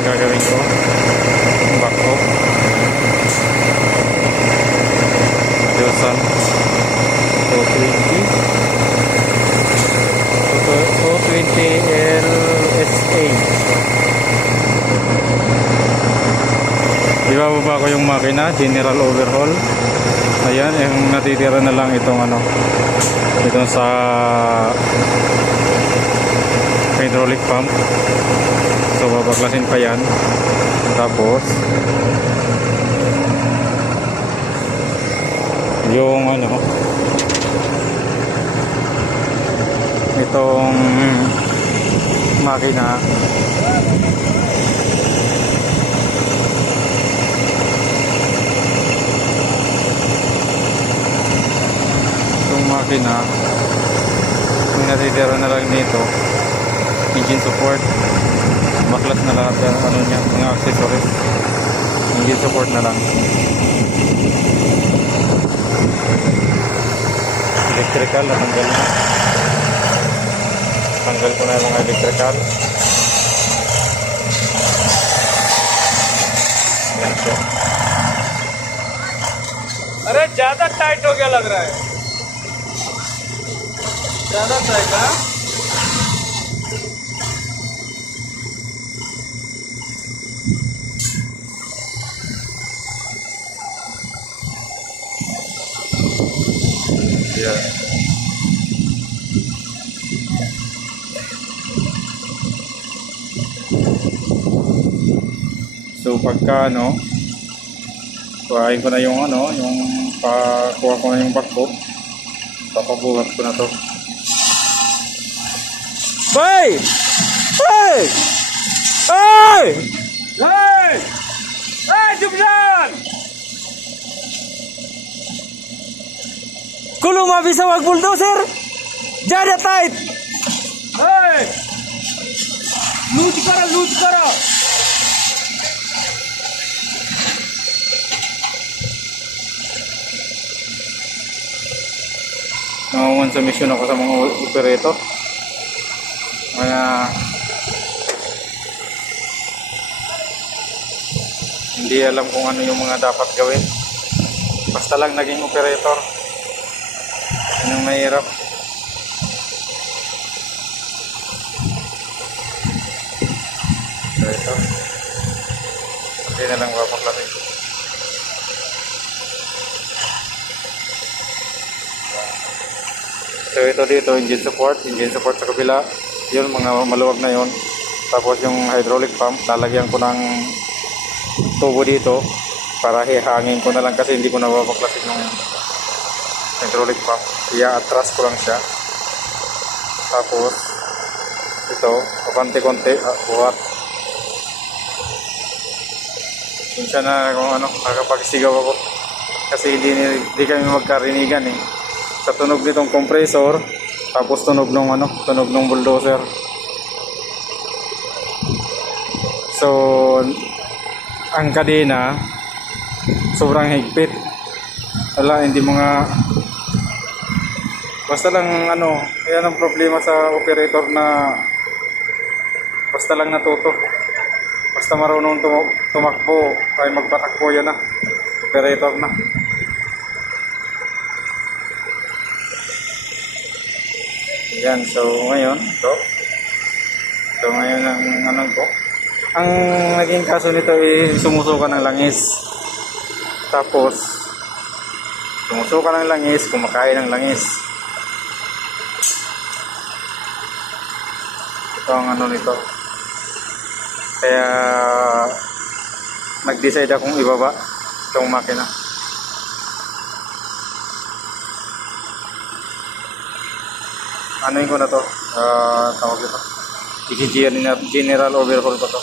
ang gagawin ko. Bako. Josan 220 LSA. Ibababa ko yung makina, general overhaul. Ayan, yung natitira na lang itong ano, itong sa hydraulic pump. So babaklasin pa yan. Tapos yung ano, itong makina yung natitira na lang nito, engine support, baklas na lahat ng ano niya, mga accessories, engine support na lang. Electrical, natanggal na, tanggal ko na yung mga electrical. Yan siya. अरे ज्यादा टाइट हो गया लग रहा है, ज्यादा टाइट है। Yeah. So pagka ano, kuhain ko na yung ano, yung pakuha ko na yung bag ko, papabuhat ko na to. Bay! Hey! Hey! Hey! Hey, चुप जान! Kulo mabisa wag bulldozer! Jada tight! Hey! Loose करो, loose करो। Nangunguhan sa mission ako sa mga operator. Kaya hindi alam kung ano yung mga dapat gawin. Basta lang naging operator. Yun yung mahirap. So ito, hindi na lang papaklasin. So ito dito, engine support sa kabila. Yun, mga maluwag na yun. Tapos yung hydraulic pump, lalagyan ko ng tubo dito para hihangin ko na lang kasi hindi ko nababaklasin yung hydraulic pump. Atras ko lang siya. Tapos ito, konti-konti buhat. Minsan na kung ano, nakapagsigaw ako kasi hindi kami magkarinigan eh. Sa tunog nitong compressor, tapos tunog ng ano, tunog ng bulldozer. So ang kadena sobrang higpit. Wala, hindi mga basta lang ano, yan ang problema sa operator na basta lang natuto. Basta marunong tumakbo, ay magpatakbo yan na. Operator na. Yan, so ngayon, ito ngayon ang ano ko. Ang naging kaso nito ay sumusuka ng langis. Tapos, sumusuka ng langis, kumakain ng langis. Ito ang ano nito. Kaya, nag-decide akong ibaba itong makina. Ano ko na to? Tawag ito. General overhaul ko to.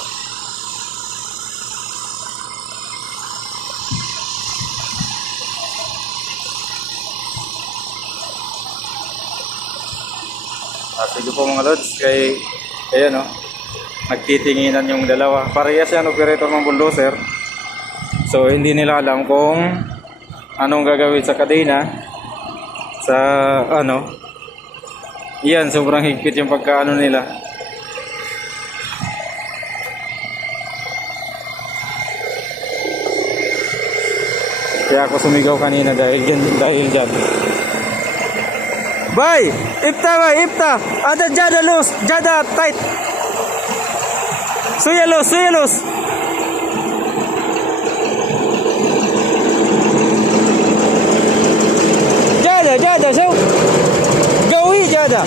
Sige po mga lods, kaya no, nagtitinginan yung dalawa. Parehas yan operator ng bulldozer. So hindi nila alam kung anong gagawin sa kadena. Sa ano, yan, sobrang higpit yung pagkaano nila. Kaya ako sumigaw kanina dahil dyan. भाई इफ्ता भाई इफ्ता आधा ज्यादा लूज ज्यादा टाइट सुई लूज ज्यादा ज्यादा सो गौई ज्यादा